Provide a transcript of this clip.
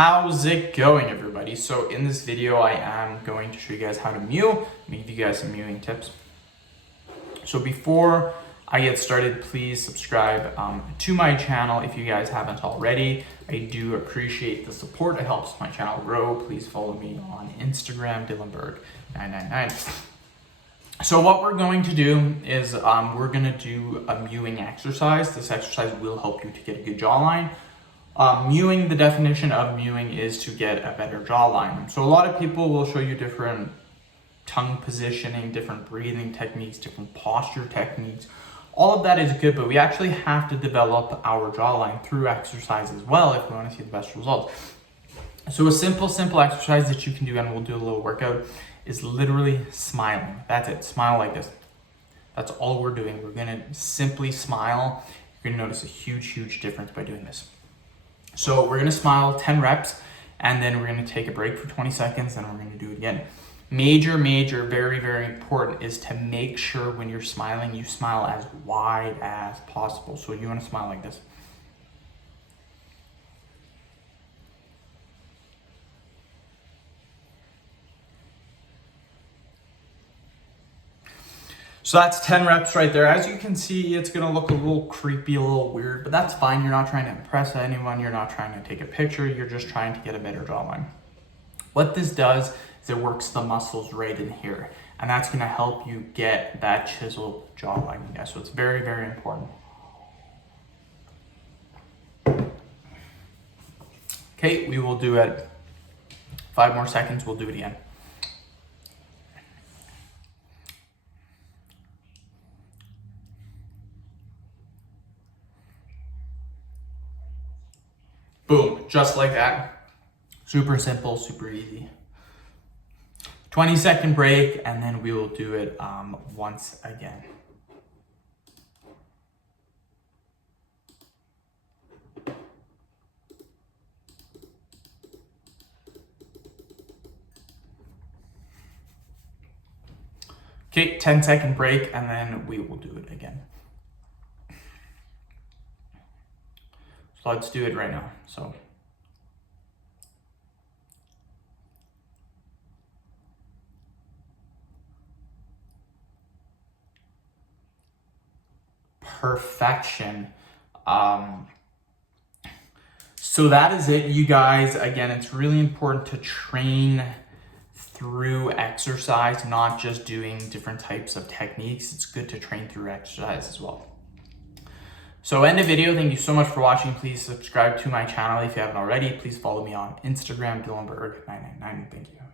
How's it going, everybody? So in this video, I am going to show you guys how to mew. Let me give you guys some mewing tips. So before I get started, please subscribe to my channel if you guys haven't already. I do appreciate the support. It helps my channel grow. Please follow me on Instagram, Dylanberg999. So what we're going to do is we're going to do a mewing exercise. This exercise will help you to get a good jawline. Mewing, the definition of mewing is to get a better jawline. So a lot of people will show you different tongue positioning, different breathing techniques, different posture techniques. All of that is good, but we actually have to develop our jawline through exercise as well if we want to see the best results. So a simple exercise that you can do, and we'll do a little workout, is literally smiling. That's it. Smile like this. That's all we're doing. We're going to simply smile. You're going to notice a huge difference by doing this. So we're going to smile 10 reps, and then we're going to take a break for 20 seconds, and we're going to do it again. Major, very important is to make sure when you're smiling, you smile as wide as possible. So you want to smile like this. So that's 10 reps right there. As you can see, it's gonna look a little creepy, a little weird, but that's fine. You're not trying to impress anyone. You're not trying to take a picture. You're just trying to get a better jawline. What this does is it works the muscles right in here, and that's gonna help you get that chiseled jawline, you guys. So it's very important. Okay, we will do it 5 more seconds. We'll do it again. Boom, just like that. Super simple, super easy. 20-second break, and then we will do it once again. Okay, 10-second break, and then we will do it again. So let's do it right now. So perfection. So that is it, you guys. Again, it's really important to train through exercise, not just doing different types of techniques. It's good to train through exercise as well. So end the video. Thank you so much for watching. Please subscribe to my channel if you haven't already. Please follow me on Instagram, Dylanberg999. Thank you.